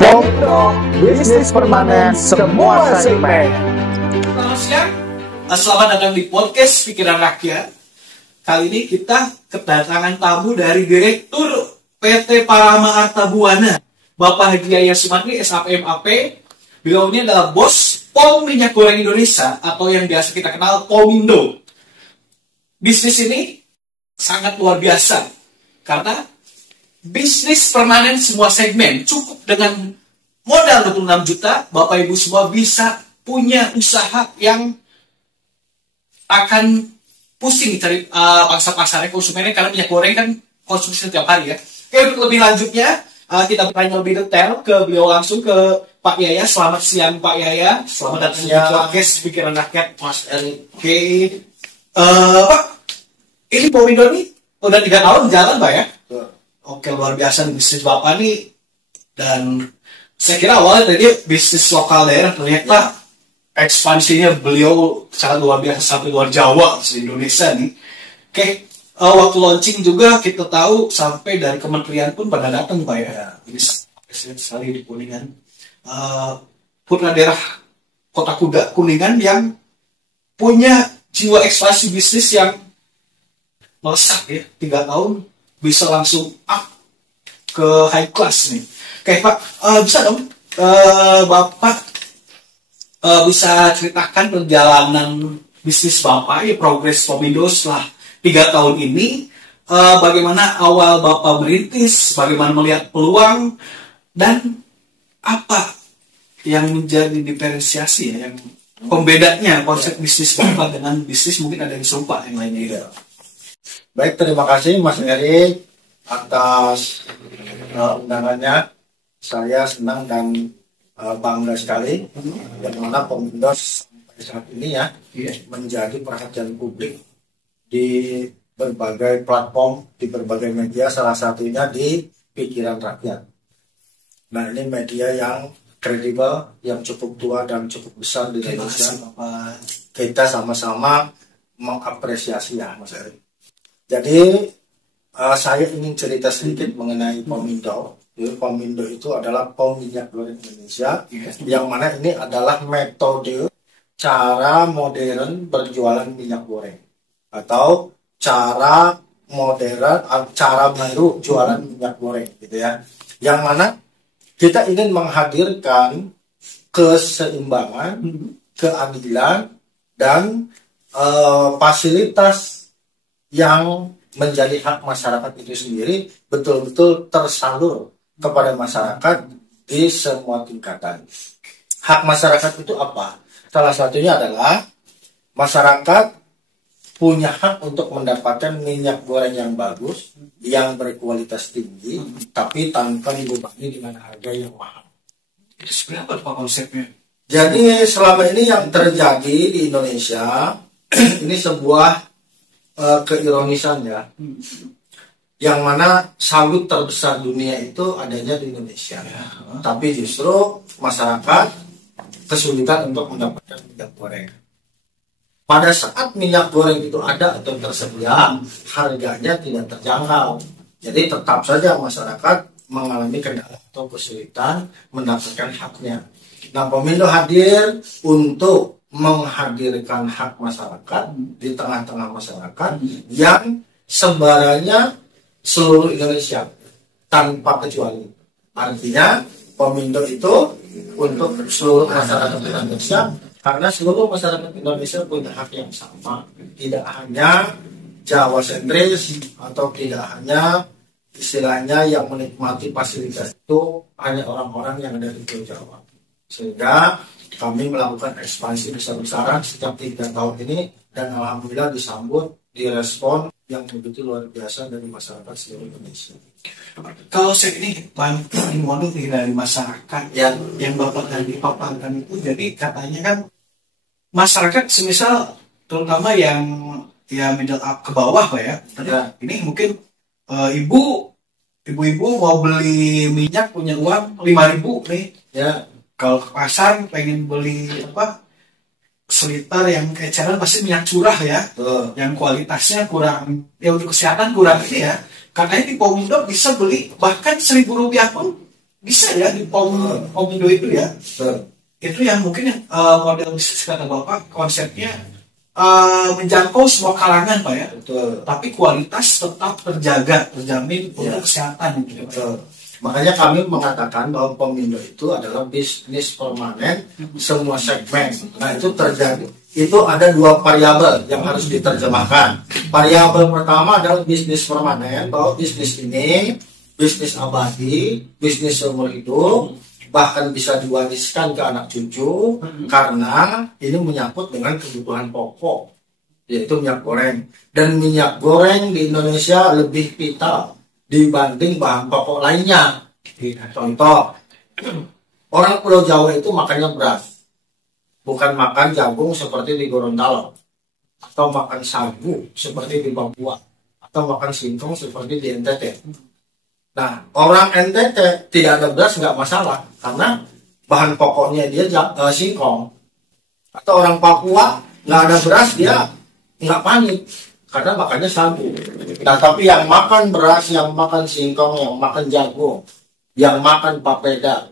Pomindo Bisnis Permanen semua segmen. Selamat siang, selamat datang di podcast Pikiran Rakyat. Kali ini kita kedatangan tamu dari Direktur PT Parama Arta Buana, Bapak Haji Yahya Sumantri, SHMAP. Beliau ini adalah bos POM Minyak Goreng Indonesia atau yang biasa kita kenal Pomindo. Bisnis ini sangat luar biasa karena bisnis permanen semua segmen. Cukup dengan modal 26 juta, Bapak Ibu semua bisa punya usaha yang akan pusing cari pangsa pasarnya, konsumennya, karena minyak goreng kan konsumsi setiap hari ya. Oke, untuk lebih lanjutnya kita bertanya lebih detail ke beliau langsung, ke Pak Yahya. Selamat siang Pak Yahya. Selamat datang di podcast Pikiran Rakyat, Mas Eri. Oke, Pak, ini Pomindo nih udah 3 tahun jalan Pak ya? Oke, luar biasa bisnis Bapak nih. Dan saya kira awalnya tadi bisnis lokal daerah, ternyata ekspansinya beliau sangat luar biasa sampai luar Jawa, se Indonesia nih. Oke, waktu launching juga kita tahu sampai dari kementerian pun pada datang Pak ya. Ini presiden sekali di Kuningan. Putra daerah Kota Kuningan yang punya jiwa ekspansi bisnis yang melesat ya, 3 tahun bisa langsung up ke high class nih. Oke Pak, bisa dong Bapak bisa ceritakan perjalanan bisnis Bapak ya, progres Pomindo setelah 3 tahun ini, bagaimana awal Bapak merintis, bagaimana melihat peluang, dan apa yang menjadi diferensiasi ya, yang pembedanya konsep bisnis Bapak dengan bisnis mungkin ada yang serupa yang lainnya. Baik, terima kasih Mas Eri atas undangannya. Saya senang dan bangga sekali yang mana Pomindo sampai saat ini ya menjadi perhatian publik di berbagai platform, di berbagai media, salah satunya di Pikiran Rakyat. Nah, ini media yang kredibel, yang cukup tua dan cukup besar di Indonesia. Kita sama-sama mengapresiasi ya Mas Eri. Jadi saya ingin cerita sedikit mengenai Pomindo. Jadi Pomindo itu adalah POM Minyak Goreng Indonesia, yang mana ini adalah metode cara modern berjualan minyak goreng, atau cara modern, cara baru jualan minyak goreng, gitu ya. Yang mana kita ingin menghadirkan keseimbangan, keadilan, dan fasilitas yang menjadi hak masyarakat itu sendiri betul-betul tersalur kepada masyarakat di semua tingkatan. Hak masyarakat itu apa? Salah satunya adalah masyarakat punya hak untuk mendapatkan minyak goreng yang bagus, yang berkualitas tinggi, tapi tanpa dibebani dengan harga yang mahal. Itu seberapa Pak konsepnya? Jadi selama ini yang terjadi di Indonesia ini sebuah keironisan ya, yang mana sawit terbesar dunia itu adanya di Indonesia, tapi justru masyarakat kesulitan untuk mendapatkan minyak goreng. Pada saat minyak goreng itu ada atau tersedia, harganya tidak terjangkau, jadi tetap saja masyarakat mengalami kendala atau kesulitan mendapatkan haknya. Nah, Pomindo hadir untuk menghadirkan hak masyarakat di tengah-tengah masyarakat yang sebarannya seluruh Indonesia tanpa kecuali. Artinya Pomindo itu untuk seluruh masyarakat Indonesia, karena seluruh masyarakat Indonesia punya hak yang sama, tidak hanya Jawa sentris atau tidak hanya istilahnya yang menikmati fasilitas itu hanya orang-orang yang ada di Pulau Jawa. Sehingga kami melakukan ekspansi besar-besaran setiap 3 tahun ini, dan alhamdulillah disambut, direspon yang begitu luar biasa dari masyarakat seluruh Indonesia. Kalau saya ini modul dari masyarakat yang Bapak tadi paparkan itu, jadi katanya kan masyarakat semisal terutama yang ya middle up ke bawah Pak ya. Ini mungkin ibu-ibu mau beli minyak punya uang 5.000 nih ya. Kalau ke pasar pengen beli seliter yang eceran pasti minyak curah ya, Betul. yang kualitasnya kurang, ya untuk kesehatan kurang ini ya. Karena di Pomindo bisa beli bahkan Rp1.000 pun bisa ya di Pomindo itu ya. Betul. Itu yang mungkin yang model bisnis kata Bapak konsepnya menjangkau semua kalangan Pak ya. Betul. Tapi kualitas tetap terjaga, terjamin Ya. untuk kesehatan gitu ya, Pak. Betul. Makanya kami mengatakan bahwa Pomindo itu adalah bisnis permanen semua segmen. Nah itu terjadi. Itu ada dua variabel yang harus diterjemahkan. Variabel pertama adalah bisnis permanen, bahwa bisnis ini bisnis abadi, bisnis seumur hidup, bahkan bisa diwariskan ke anak cucu karena ini menyangkut dengan kebutuhan pokok, yaitu minyak goreng. Dan minyak goreng di Indonesia lebih vital dibanding bahan pokok lainnya. Contoh, orang Pulau Jawa itu makannya beras, bukan makan jagung seperti di Gorontalo, atau makan sagu seperti di Papua, atau makan singkong seperti di NTT. Nah, orang NTT tidak ada beras nggak masalah, karena bahan pokoknya dia singkong. Atau orang Papua nggak ada beras, dia nggak panik, karena makannya sagu. Nah, tapi yang makan beras, yang makan singkong, yang makan jagung, yang makan papeda,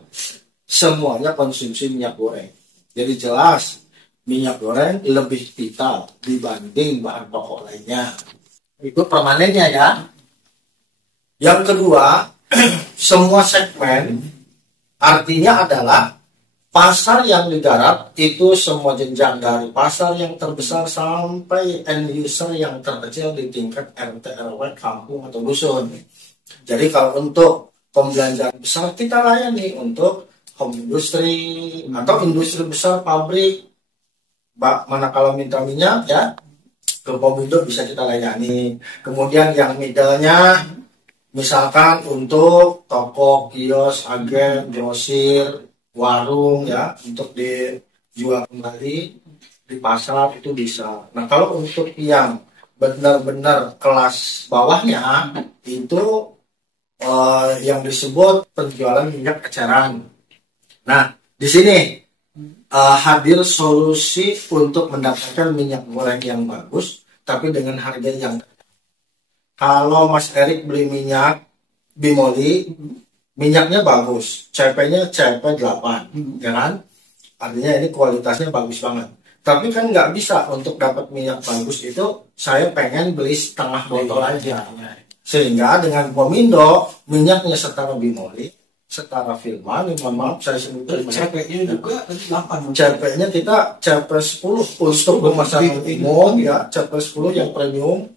semuanya konsumsi minyak goreng. Jadi jelas, minyak goreng lebih vital dibanding bahan pokok lainnya. Itu permanennya ya. Yang kedua, semua segmen artinya adalah pasar yang digarap itu semua jenjang dari pasar yang terbesar sampai end user yang terkecil di tingkat RT RW, kampung atau dusun. Jadi kalau untuk pembelanjaan besar kita layani untuk home industry atau industri besar pabrik. Manakala minta minyak ya ke Pomindo bisa kita layani. Kemudian yang middle-nya misalkan untuk toko, kios, agen, grosir, warung ya untuk dijual kembali di pasar itu bisa. Nah kalau untuk yang benar-benar kelas bawahnya itu yang disebut penjualan minyak eceran. Nah di sini hadir solusi untuk mendapatkan minyak goreng yang bagus tapi dengan harga yang. Kalau Mas Erik beli minyak Bimoli, minyaknya bagus, CP-nya CP 8, ya kan? Artinya ini kualitasnya bagus banget. Tapi kan nggak bisa untuk dapat minyak bagus itu, saya pengen beli setengah botol aja. Sehingga dengan Pomindo, minyaknya setara Bimoli, setara Firman, mohon maaf saya sebutkan. CP-nya juga 8. CP-nya kita CP 10 untuk pemasaran umum, ya, CP 10 yang premium.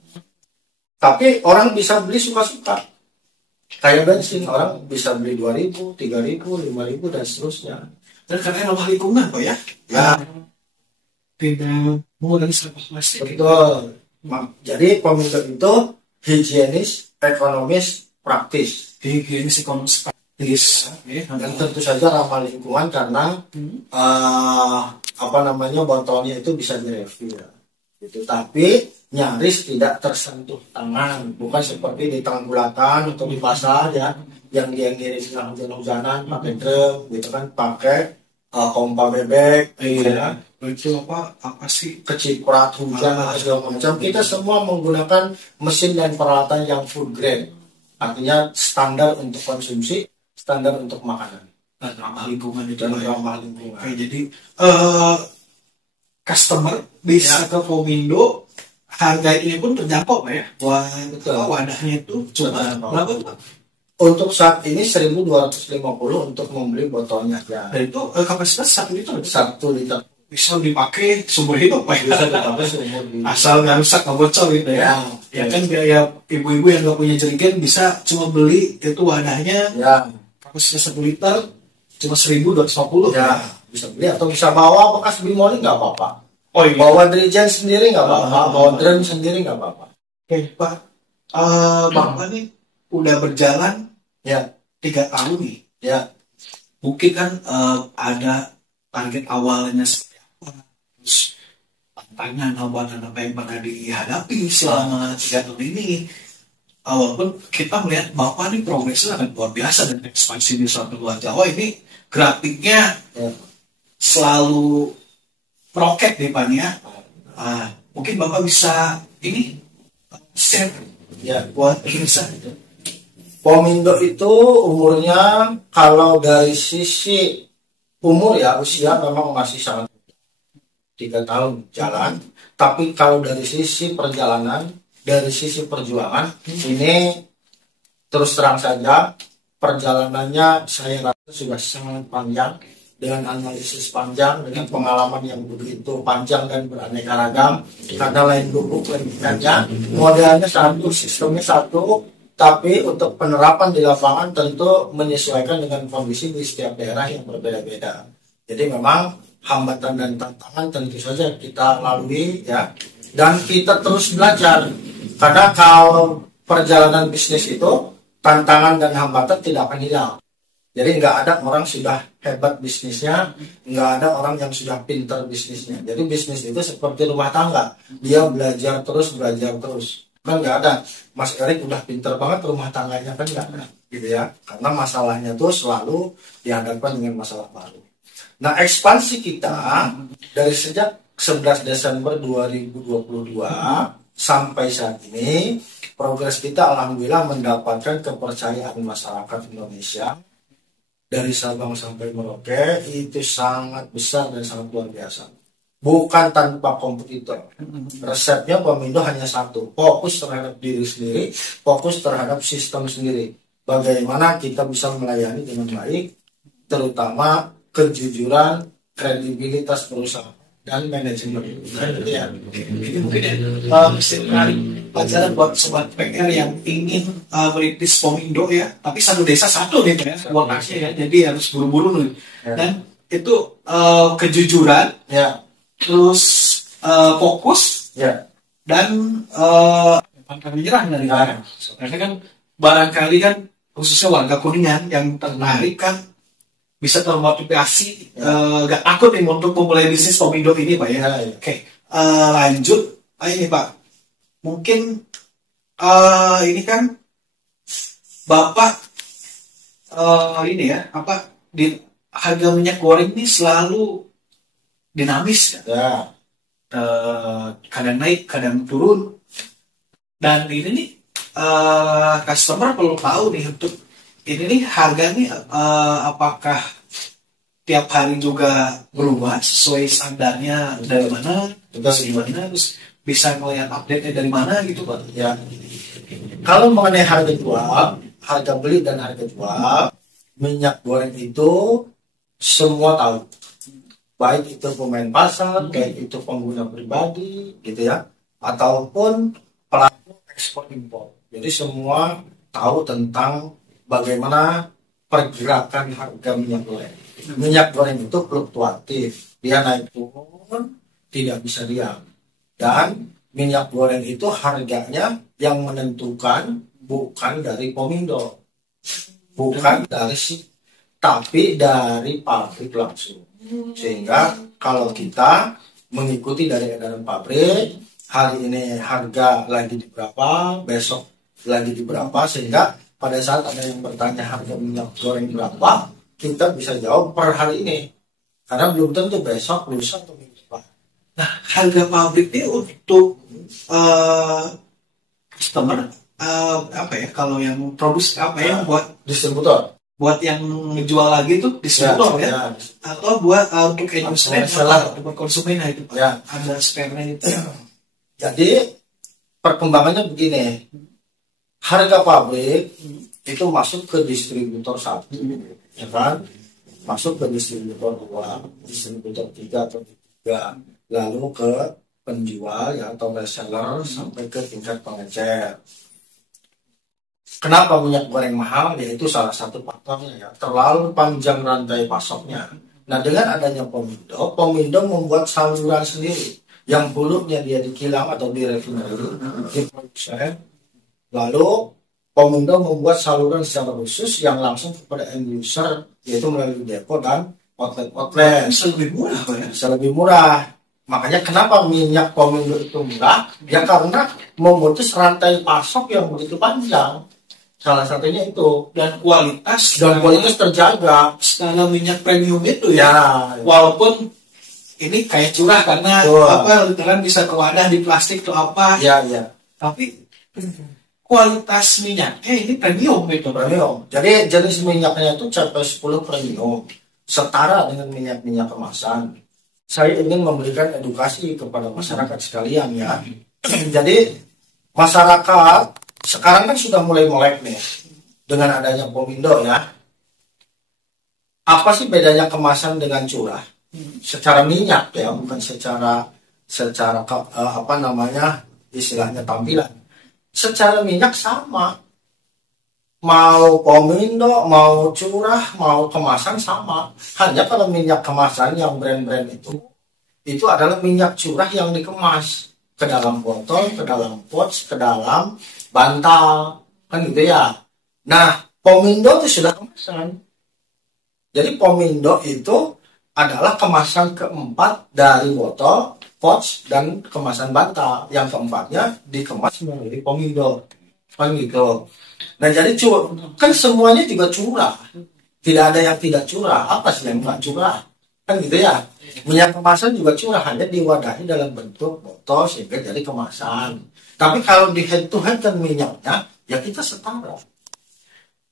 Tapi orang bisa beli suka-suka. Kayak bensin, orang bisa beli 2.000, 3.000, 5.000 dan seterusnya. Dan karena ramah lingkungan Pak ya. Ya, Tidak menggunakan sampah plastik. betul. Jadi Pomindo itu higienis, ekonomis, praktis. Higienis, ekonomis, praktis. Dan tentu saja ramah lingkungan karena botolnya itu bisa direfill. Gitu. Tapi nyaris tidak tersentuh tangan, bukan seperti di Tanggulatan atau di pasar ya, yang dia ngirim hujan-hujanan pakai drum, gitu kan, pakai pompa bebek, Iya. Itu apa sih? keciprat hujan atau segala macam. Kita semua menggunakan mesin dan peralatan yang food grade, artinya standar untuk konsumsi, standar untuk makanan Dan ramah lingkungan itu dan Pak ya. ramah lingkungan. Oke, jadi customer bisa ke Pomindo, harga ini pun terjangkau Pak ya. Betul. Wadahnya itu cuma Betul. berapa Pak? Untuk saat ini 1.250 untuk membeli botolnya ya. Dan itu kapasitas 1 liter 1 liter bisa dipakai seumur hidup Pak ya. bisa dipakai seumur hidup. Asal nggak rusak nggak bocor gitu ya. Ya kan biaya ibu-ibu yang nggak punya jerigen bisa cuma beli itu wadahnya Ya, kapasitas 1 liter cuma 1.250 ya bisa beli atau bisa bawa bekas Bimoli nggak apa-apa. Oh iya. Bawa dirijen sendiri nggak apa-apa, bawa drum sendiri nggak apa-apa. Oke Pak, Bapak nih udah berjalan Ya, 3 tahun nih. ya, Mungkin kan ada target awalnya seperti apa, terus tantangan apa yang pernah dihadapi selama 3 tahun ini. Walaupun kita melihat Bapak nih progresnya sangat luar biasa dan ekspansi di suatu luar Jawa ini grafiknya ya. selalu meroket nih Pak ya. Mungkin Bapak bisa ini share Ya, buat pemirsa. Pomindo itu umurnya kalau dari sisi umur ya usia memang masih sangat 3 tahun jalan. Tapi kalau dari sisi perjalanan, dari sisi perjuangan, ini terus terang saja perjalanannya saya rasa sudah sangat panjang, dengan analisis panjang, dengan pengalaman yang begitu panjang dan beraneka ragam. Karena lain lubuk lain ikannya, modelnya satu, sistemnya satu, tapi untuk penerapan di lapangan tentu menyesuaikan dengan kondisi di setiap daerah yang berbeda-beda. Jadi memang hambatan dan tantangan tentu saja kita lalui ya, dan kita terus belajar. Karena kalau perjalanan bisnis itu tantangan dan hambatan tidak akan hilang. Jadi nggak ada orang sudah hebat bisnisnya, nggak ada orang yang sudah pintar bisnisnya. Jadi bisnis itu seperti rumah tangga, dia belajar terus. Kan nggak ada, Mas Erik udah pintar banget rumah tangganya, kan nggak ada, gitu ya. Karena masalahnya tuh selalu dihadapkan dengan masalah baru. Nah, ekspansi kita dari sejak 11 Desember 2022 sampai saat ini, progres kita alhamdulillah mendapatkan kepercayaan masyarakat Indonesia. Dari Sabang sampai Merauke itu sangat besar dan sangat luar biasa. Bukan tanpa kompetitor. Resepnya Pomindo hanya satu, fokus terhadap diri sendiri, fokus terhadap sistem sendiri. Bagaimana kita bisa melayani dengan baik, terutama kejujuran, kredibilitas perusahaan dan manajemen. Ini mungkin ya mesti menarik pelajaran buat sobat PR yang ingin merintis Pomindo ya, tapi satu desa satu nih ya lokasinya ya, jadi harus buru-buru nih. Dan itu kejujuran Ya, terus fokus ya, dan pantang menyerah dari karena kan barangkali kan khususnya warga Kuningan yang tertarik kan bisa termotivasi, gak takut nih untuk memulai bisnis Pomindo ini Pak ya. Oke, lanjut. Ini Pak, mungkin ini kan Bapak ini ya di harga minyak goreng ini selalu dinamis ya. Kadang naik kadang turun, dan ini nih customer perlu tahu nih untuk ini nih harganya apakah tiap hari juga berubah sesuai standarnya dari mana, terus gimana, terus bisa melihat update-nya dari mana gitu Pak. Ya. Kalau mengenai harga jual, harga beli dan harga jual minyak goreng itu semua tahu. Baik itu pemain pasar, baik itu pengguna pribadi gitu ya, ataupun pelaku ekspor impor. Jadi semua tahu tentang bagaimana pergerakan harga minyak goreng. Minyak goreng itu fluktuatif, dia naik turun, tidak bisa diam. Dan minyak goreng itu harganya yang menentukan bukan dari Pomindo, bukan tapi dari pabrik langsung. Sehingga kalau kita mengikuti dari edaran pabrik, hari ini harga lagi di berapa, besok lagi di berapa, sehingga pada saat ada yang bertanya harga minyak goreng berapa, kita bisa jawab per hari ini. Karena belum tentu besok, lusa, atau minggu depan. Nah, harga pabrik ini untuk customer apa ya? Kalau yang produksi apa ya? Buat distributor, buat yang ngejual lagi tuh distributor ya? Atau buat untuk konsumen, buat konsumen itu ya. Ada spare-nya itu. Jadi perkembangannya begini. Harga pabrik itu masuk ke distributor 1, ya kan? Masuk ke distributor 2, distributor 3 atau 3, lalu ke penjual ya atau reseller sampai ke tingkat pengecer. Kenapa minyak goreng mahal? Yaitu salah satu faktornya ya, terlalu panjang rantai pasoknya. Nah, dengan adanya Pomindo membuat saluran sendiri yang hulunya dia di kilang atau di refinery, di produsen. Lalu Pomindo membuat saluran secara khusus yang langsung kepada end user, yaitu melalui depo dan outlet. Bisa lebih murah Pak ya? Bisa lebih murah. Makanya kenapa minyak Pomindo itu murah? Ya karena memutus rantai pasok yang begitu panjang. Salah satunya itu. Dan kualitas terjaga. skala minyak premium itu ya. Ya. Walaupun ini kayak curah karena literan bisa ke wadah di plastik atau apa. Ya, ya. Tapi kualitas minyaknya ini premium gitu. Premium. Jadi jenis minyaknya itu CP10 premium, setara dengan minyak-minyak kemasan. Saya ingin memberikan edukasi kepada masyarakat sekalian ya. Jadi masyarakat sekarang kan sudah mulai melek nih dengan adanya Pomindo ya. Apa sih bedanya kemasan dengan curah? Secara minyak ya, bukan secara apa namanya istilahnya tampilan. Secara minyak sama, mau Pomindo, mau curah, mau kemasan sama. Hanya kalau minyak kemasan yang brand-brand itu adalah minyak curah yang dikemas ke dalam botol, ke dalam pouch, ke dalam bantal, kan gitu ya. Nah, Pomindo itu sudah kemasan. Jadi Pomindo itu adalah kemasan keempat dari botol, pouch, dan kemasan bantal. Yang keempatnya dikemas menjadi Pomindo. Kan gitu. Nah jadi kan semuanya juga curah. Tidak ada yang tidak curah. Apa sih yang nggak curah? Kan gitu ya. Minyak kemasan juga curah, hanya diwadahi dalam bentuk botol sehingga jadi kemasan. Tapi kalau di head to head kan minyaknya, ya kita setara.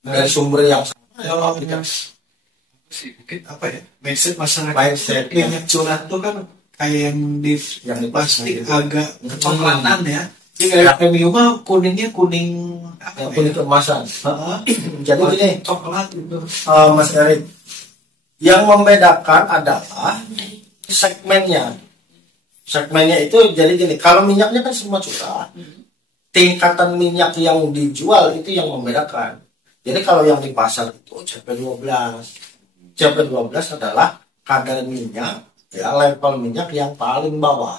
Dari sumber yang sama. Ya, mungkin apa ya, mindset masyarakat minyak curah itu kan kayak yang di plastik agak kecoklatan ya. Ini kayak premium mah kuningnya kuning ya, kuning kemasan. Jadi gini, coklat gitu. Mas Erik, yang membedakan adalah segmennya. Segmennya itu jadi gini, kalau minyaknya kan semua curah, tingkatan minyak yang dijual itu yang membedakan. Jadi kalau yang di pasar itu CP12. CP12 adalah kadar minyak, ya level minyak yang paling bawah.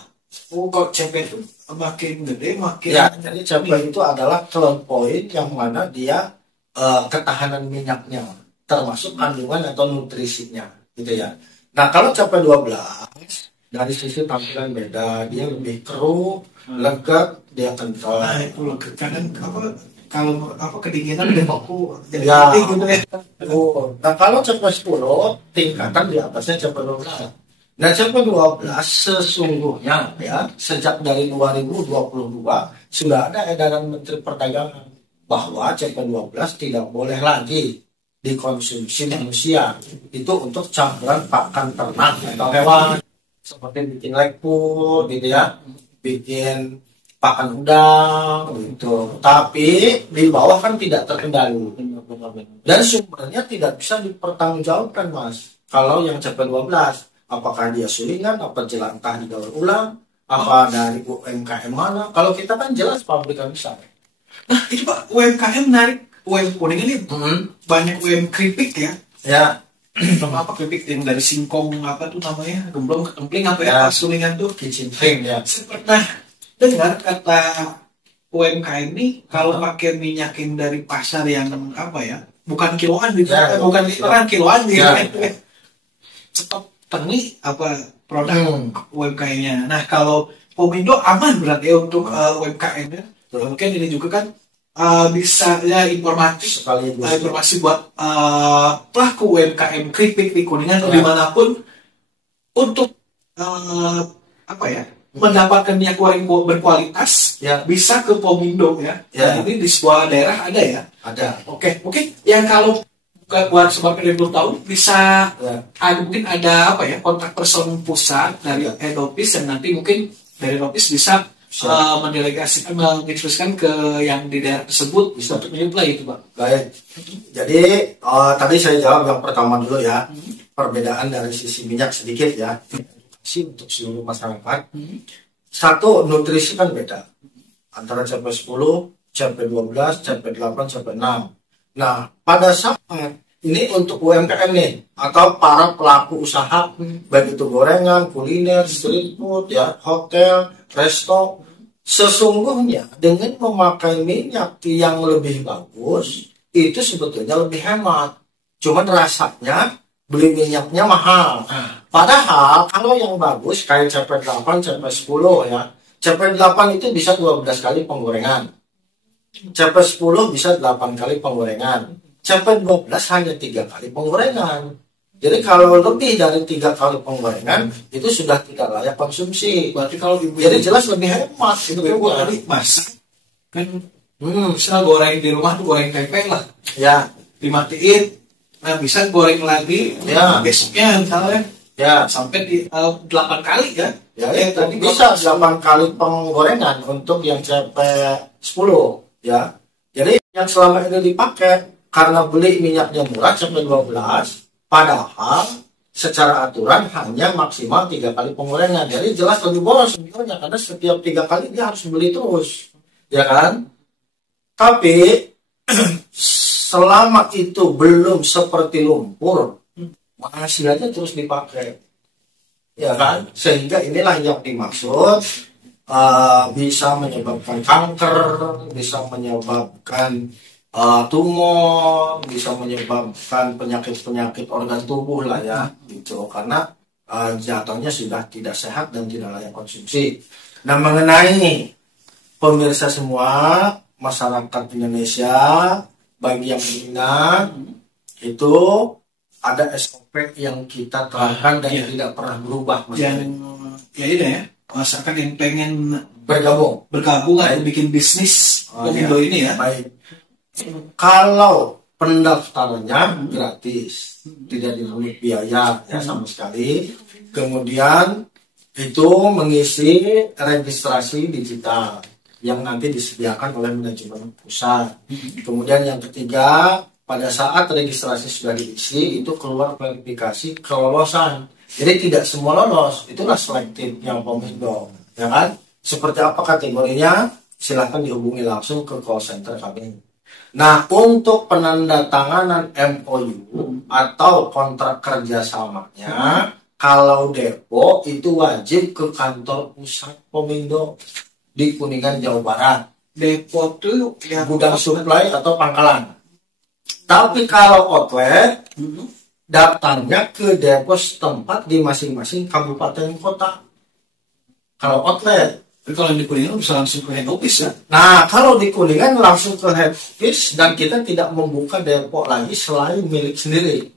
Oh, kok CP itu makin gede makin. Ya, jadi CP itu adalah count point yang mana dia ketahanan minyaknya, termasuk kandungan atau nutrisinya, gitu ya. Nah, kalau CP12 dari sisi tampilan beda, dia lebih keruh, lengket, dia kental. Nah, itu lengket kan kalau kedinginan dia baku jadi ya, gitu ya. Nah kalau CP10 tingkatan di atasnya CP12. Nah CP12 sesungguhnya ya sejak dari 2022 sudah ada edaran Menteri Perdagangan bahwa CP12 tidak boleh lagi dikonsumsi manusia. Itu untuk campuran pakan ternak atau hewan seperti bikin leg food gitu ya, bikin pakan udang gitu. Tapi di bawah kan tidak terkendali dan sumbernya tidak bisa dipertanggungjawabkan Mas. Kalau yang CP12 apakah dia sulingan, apa jelantah didaur ulang, apa dari UMKM mana? Kalau kita kan jelas pabrikan besar. Nah itu Pak, UMKM menarik. Kuningan ini banyak keripik ya. Ya. Apa keripik yang dari singkong apa tuh namanya, gemblong kempling apa ya, sulingan tuh kicimpring ya. Pernah dengar kata UMKM ini kalau pakai minyakin dari pasar yang apa ya, bukan kiloan gitu, bukan literan kiloan gitu, cepat teni apa produk UMKM-nya. Nah kalau Pomindo aman berarti ya untuk UMKM-nya. Mungkin ini juga kan bisa ya informasi buat pelaku UMKM keripik di Kuningan atau dimanapun untuk apa ya, mendapatkan minyak goreng berkualitas bisa ke Pomindo ya. Dan ini di sebuah daerah ada ya. Ada. Oke, mungkin yang kalau buat sobat 20 tahun bisa mungkin ada apa ya, kontak person pusat dari head office, dan nanti mungkin dari head office bisa mendelegasikan, menginstruksikan ke yang di daerah tersebut bisa untuk menyuplai itu Pak. Baik. Jadi tadi saya jawab yang pertama dulu ya. Perbedaan dari sisi minyak sedikit ya. Untuk seluruh masyarakat. Satu, nutrisi kan beda antara CP10, CP12, CP8, CP6. Nah, pada saat ini untuk UMKM nih atau para pelaku usaha baik itu gorengan, kuliner, street food ya, hotel, resto, sesungguhnya dengan memakai minyak yang lebih bagus itu sebetulnya lebih hemat. Cuman rasanya beli minyaknya mahal. Padahal kalau yang bagus kayak CP8, CP10 ya. CP8 itu bisa 12 kali penggorengan. CP10 bisa 8 kali penggorengan. CP12 hanya 3 kali penggorengan. Jadi kalau lebih dari 3 kali penggorengan itu sudah tidak layak konsumsi. Berarti kalau Jadi jelas lebih hemat itu ibu kan. tadi masak kan, misal goreng di rumah tuh goreng tempe lah, Ya, dimatiin, nah bisa goreng lagi, Ya. besoknya misalnya ya, sampai di 8 kali kan? ya, tadi bisa 8 kali penggorengan untuk yang CP 10 ya. Jadi yang selama ini dipakai karena beli minyaknya murah sampai 12, padahal secara aturan hanya maksimal 3 kali penggorengan. Jadi jelas lebih boros sebenarnya karena setiap 3 kali dia harus beli terus, ya kan? Tapi selama itu belum seperti lumpur, masih aja terus dipakai, ya kan? Sehingga inilah yang dimaksud bisa menyebabkan kanker, bisa menyebabkan tumor, bisa menyebabkan penyakit-penyakit organ tubuh lah ya, gitu. Karena jatuhnya sudah tidak sehat dan tidak layak konsumsi. Nah, mengenai pemirsa semua, masyarakat Indonesia, bagi yang berminat, itu ada SOP yang kita terapkan dan tidak pernah berubah. Yang ya ini ya, masyarakat yang pengen Bergabung. atau bikin bisnis Komindo ini ya. Baik. Kalau pendaftarannya gratis, tidak dipungut biaya ya sama sekali. Kemudian itu mengisi registrasi digital yang nanti disediakan oleh manajemen pusat. Kemudian yang ketiga, pada saat registrasi sudah diisi, itu keluar verifikasi kelolosan. Jadi tidak semua lolos, itulah selektif yang Komindo, ya kan? Seperti apa kategorinya? Silahkan dihubungi langsung ke call center kami. Nah, untuk penandatanganan MOU atau kontrak kerjasamanya, kalau depo itu wajib ke kantor pusat Komindo di Kuningan, Jawa Barat. Depo tuh yang Gudang suplai atau pangkalan. Tapi kalau outlet, daftarnya ke depo setempat di masing-masing kabupaten kota. Kalau outlet. Tapi kalau di Kuningan bisa langsung ke head office ya. Nah, kalau di Kuningan langsung ke head office dan kita tidak membuka depo lagi selain milik sendiri.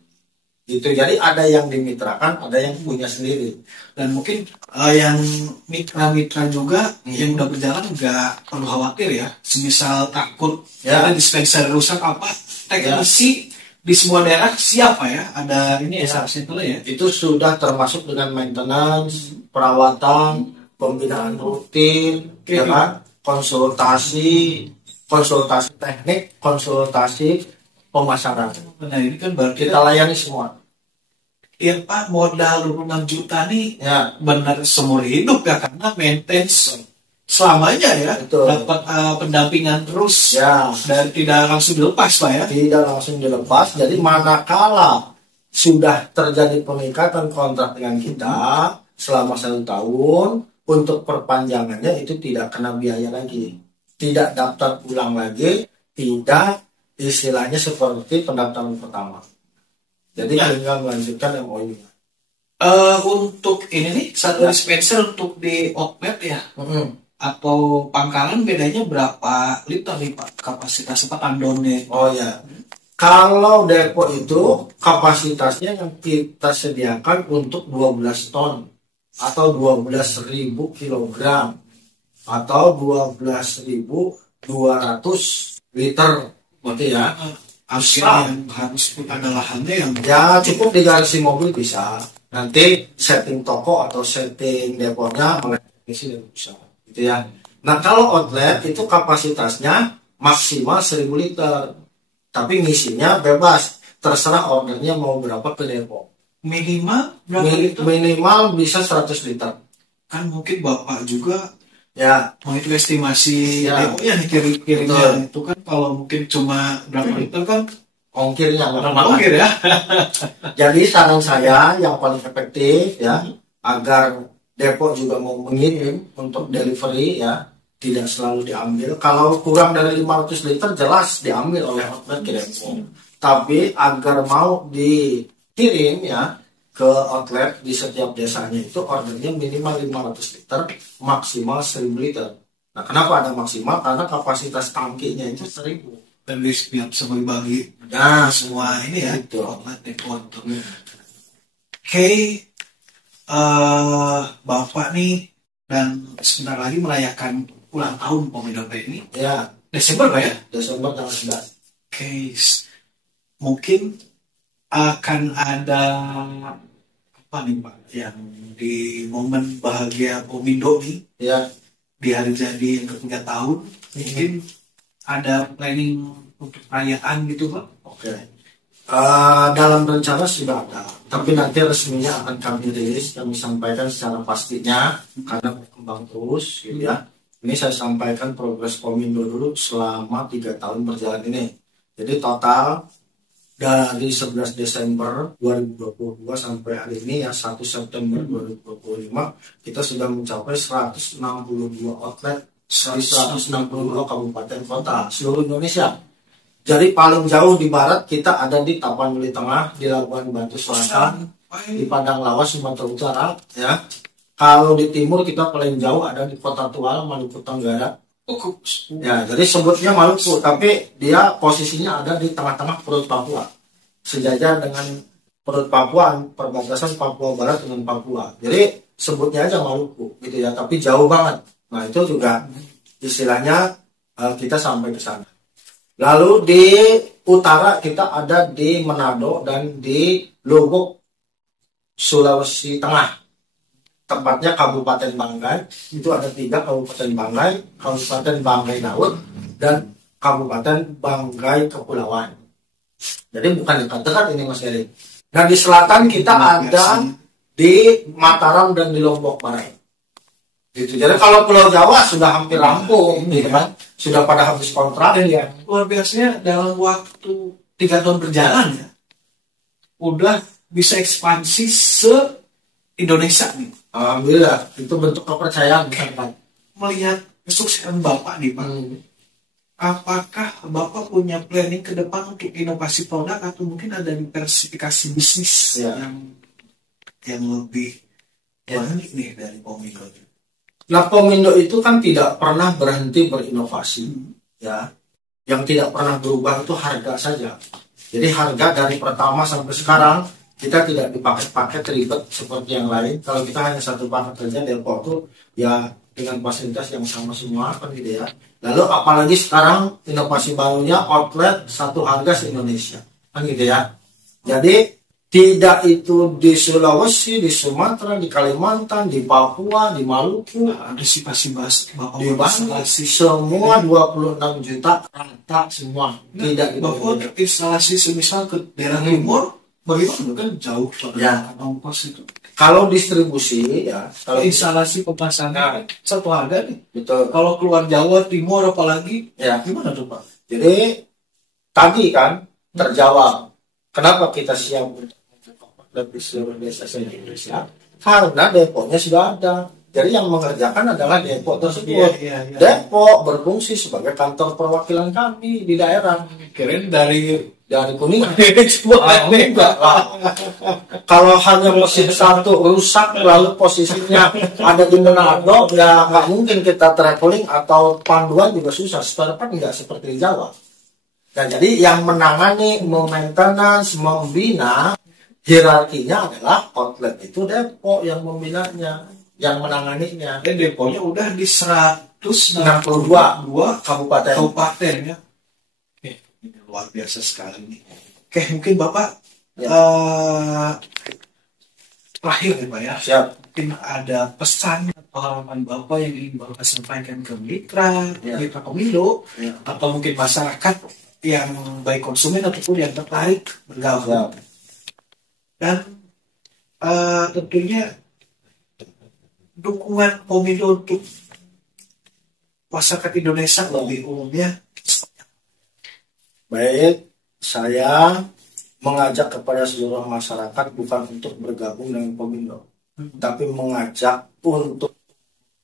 Gitu. Jadi ada yang dimitrakan, ada yang punya sendiri. Dan mungkin yang mitra-mitra juga yang udah berjalan nggak perlu khawatir ya. Semisal takut ada dispenser rusak apa, teknisi di semua daerah siapa ya? Ada ini ya, ya. Itu sudah termasuk dengan maintenance, perawatan, pembinaan rutin, ya kan? konsultasi teknik, konsultasi pemasaran. Nah ini kan berarti Kita layani semua. ya Pak, modal 26 juta nih Ya, benar seumur hidup ya, karena maintenance selamanya ya. Betul. Dapat pendampingan terus ya, dan tidak langsung dilepas Pak ya. tidak langsung dilepas. Jadi manakala sudah terjadi pengikatan kontrak dengan kita selama 1 tahun, untuk perpanjangannya itu tidak kena biaya lagi, tidak daftar ulang lagi, tidak istilahnya seperti pendaftaran pertama. Jadi tinggal melanjutkan MOU. Untuk ini nih satu dispenser untuk di outlet ya atau pangkalan bedanya berapa liter nih Pak kapasitas tandonnya? Oh ya, kalau depo itu kapasitasnya yang kita sediakan untuk 12 ton atau 12.000 kilogram atau 12.200 liter, berarti ya. Harus ada lahannya yang Ya cukup di garasi mobil bisa. Nanti setting toko atau setting deponya oleh teknisi dan bisa, gitu ya. Nah kalau outlet itu kapasitasnya maksimal 1.000 liter, tapi ngisinya bebas, terserah ordernya mau berapa ke depo. minimal berapa liter? Minimal bisa 100 liter. Kan mungkin Bapak juga Ya, mau itu estimasi Ya. deponya nih kirimnya itu kan kalau mungkin cuma berapa liter kan ongkirnya ongkir ya. Jadi saran saya yang paling efektif ya, agar depo juga mau mengirim untuk delivery ya, tidak selalu diambil. Kalau kurang dari 500 liter jelas diambil oleh outlet ke depo. Tapi agar mau dikirim ya ke outlet di setiap desanya itu ordernya minimal 500 liter, maksimal 1.000 liter. Nah, kenapa ada maksimal? Karena kapasitas tangkinya itu 1.000. Dan biar bisa bagi Nah, semua ini ya Gitu. outlet depo untuk Oke, Bapak nih dan sebentar lagi merayakan ulang tahun Pomido ini. Ya, Desember Pak ya? Desember tanggal 11. Oke, mungkin akan ada apa nih Pak yang di momen bahagia Pomido nih Ya, di hari jadi yang ke-3 tahun mungkin ada planning untuk perayaan gitu Pak? oke. Dalam rencana sudah ada, tapi nanti resminya akan kami rilis, kami sampaikan secara pastinya karena berkembang terus, gitu ya. Ini saya sampaikan progres Pomindo dulu selama 3 tahun berjalan ini. Jadi total dari 11 Desember 2022 sampai hari ini ya 1 September 2025 kita sudah mencapai 162 outlet di 162 kabupaten kota seluruh Indonesia. Jadi paling jauh di barat kita ada di Tapanuli Tengah, di Labuan Batu Selatan, di Padang Lawas Sumatera Utara, ya. Kalau di timur kita paling jauh ada di Kota Tual, Maluku Tenggara. Ya, jadi sebutnya Maluku, tapi dia posisinya ada di tengah-tengah perut Papua, sejajar dengan perut Papua, perbatasan Papua Barat dengan Papua. Jadi sebutnya aja Maluku, gitu ya, tapi jauh banget. Nah itu juga istilahnya kita sampai ke sana. Lalu di utara kita ada di Manado dan di Lombok, Sulawesi Tengah. Tempatnya Kabupaten Banggai, itu ada 3 Kabupaten Banggai, Kabupaten Banggai Laut, dan Kabupaten Banggai Kepulauan. Jadi bukan dekat-dekat ini Mas Eri. Dan di selatan kita ada di Mataram dan di Lombok Barat. Gitu. Jadi kalau Pulau Jawa sudah hampir rampung, gitu kan? Sudah pada habis kontrak. Ya. Luar biasanya dalam waktu 3 tahun berjalan ya, udah bisa ekspansi se Indonesia nih. Alhamdulillah, itu bentuk kepercayaan kan. Melihat kesuksesan Bapak nih Pak, apakah Bapak punya planning ke depan untuk inovasi produk atau mungkin ada diversifikasi bisnis yang lebih unik nih dari Pomido? Nah, Pomido itu kan tidak pernah berhenti berinovasi, ya. Yang tidak pernah berubah itu harga saja. Jadi harga dari pertama sampai sekarang kita tidak dipaket-paket ribet seperti yang lain. Kalau kita hanya satu paket saja, depot itu ya dengan fasilitas yang sama semua kan gitu ya. Lalu apalagi sekarang inovasi barunya outlet satu harga se-Indonesia kan gitu ya. Jadi tidak itu di Sulawesi, di Sumatera, di Kalimantan, di Papua, di Maluku, Antisipasi di Bali, semua 26 juta rata semua. Tidak gitu. Bapak instalasi semisal ke daerah timur, bagaimana kan jauh Ya. ongkos itu. Kalau distribusi ya, kalau Instalasi pemasangan satu harga nih. betul. Kalau keluar Jawa Timur apalagi, Ya. gimana tuh Pak? Jadi tadi kan terjawab kenapa kita siap untuk lebih seluruh desa se-Indonesia, karena depotnya sudah ada. Jadi yang mengerjakan adalah depot tersebut. Iya. Depot berfungsi sebagai kantor perwakilan kami di daerah. Kirain dari Kuningan. Enggak lah. Kalau hanya mesin satu rusak lalu posisinya ada di Manado, ya nggak mungkin kita traveling atau panduan juga susah. Spare part nggak seperti di Jawa. Nah, jadi yang menangani, maintenance, membina, hierarkinya adalah outlet itu depot yang membinanya, yang menanganinya. Dan deponya udah di 162 kabupaten ya. Ini luar biasa sekali nih. Oke, mungkin Bapak Ya. terakhir ya Pak ya. Siap. Mungkin ada pesan atau harapan Bapak yang ingin Bapak sampaikan ke mitra Pomido, atau mungkin masyarakat yang baik konsumen ataupun yang tertarik bergabung. Dan tentunya dukungan Pomido untuk masyarakat Indonesia lebih umumnya. Baik, saya mengajak kepada seluruh masyarakat bukan untuk bergabung dengan Pomido, tapi mengajak untuk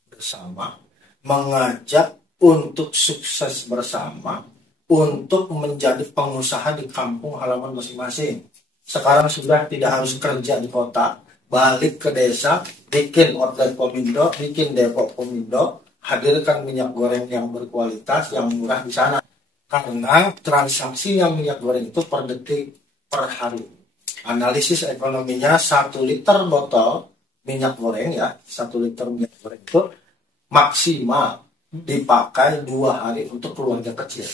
bersama, mengajak untuk sukses bersama, untuk menjadi pengusaha di kampung halaman masing-masing. Sekarang sudah tidak harus kerja di kota, balik ke desa, bikin outlet Pomido, bikin depot Pomido, hadirkan minyak goreng yang berkualitas, yang murah di sana. Karena transaksinya minyak goreng itu per detik, per hari. Analisis ekonominya 1 liter botol minyak goreng ya, 1 liter minyak goreng itu maksimal dipakai 2 hari untuk keluarga kecil.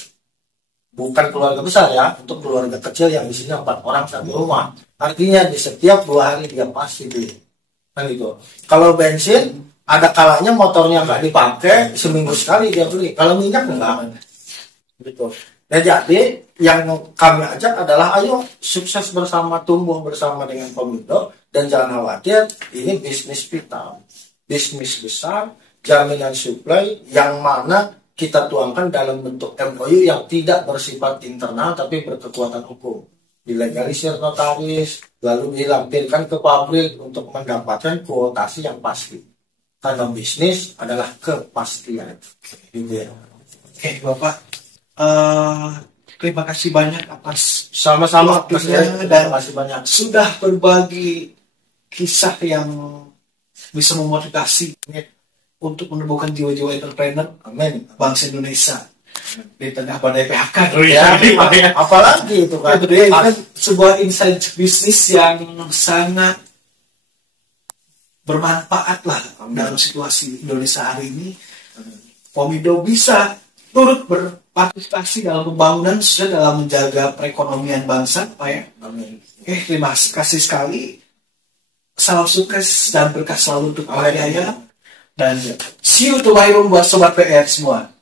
Bukan keluarga besar ya, untuk keluarga kecil yang isinya 4 orang satu rumah. Artinya di setiap 2 hari dia pasti beli. Kan gitu. Kalau bensin ada kalanya motornya nggak dipakai, seminggu sekali dia beli. Kalau minyak enggak. Gitu. Nah, jadi yang kami ajak adalah ayo sukses bersama, tumbuh bersama dengan Pomido, dan jangan khawatir, ini bisnis kita, bisnis besar, jaminan supply yang mana kita tuangkan dalam bentuk MOU yang tidak bersifat internal tapi berkekuatan hukum, dilegalisir notaris, lalu dilampirkan ke pabrik untuk mendapatkan kuotasi yang pasti. Karena bisnis adalah kepastian. Gitu ya. Oke, Bapak. Terima kasih banyak atas Sama-sama waktunya dan dan kasih banyak. sudah berbagi kisah yang bisa memotivasi untuk menumbuhkan jiwa-jiwa entrepreneur Amin. bangsa Indonesia di tengah badai PHK. Ya, apalagi itu kan. Itu kan sebuah insight bisnis yang sangat bermanfaat lah dalam situasi Indonesia hari ini. Pomido bisa turut berpartisipasi dalam pembangunan khususnya dalam menjaga perekonomian bangsa, Pak ya. Amin. Terima kasih sekali. Salam sukses dan berkah selalu untuk Pak Yaya. Dan see you tomorrow buat Sobat PR semua.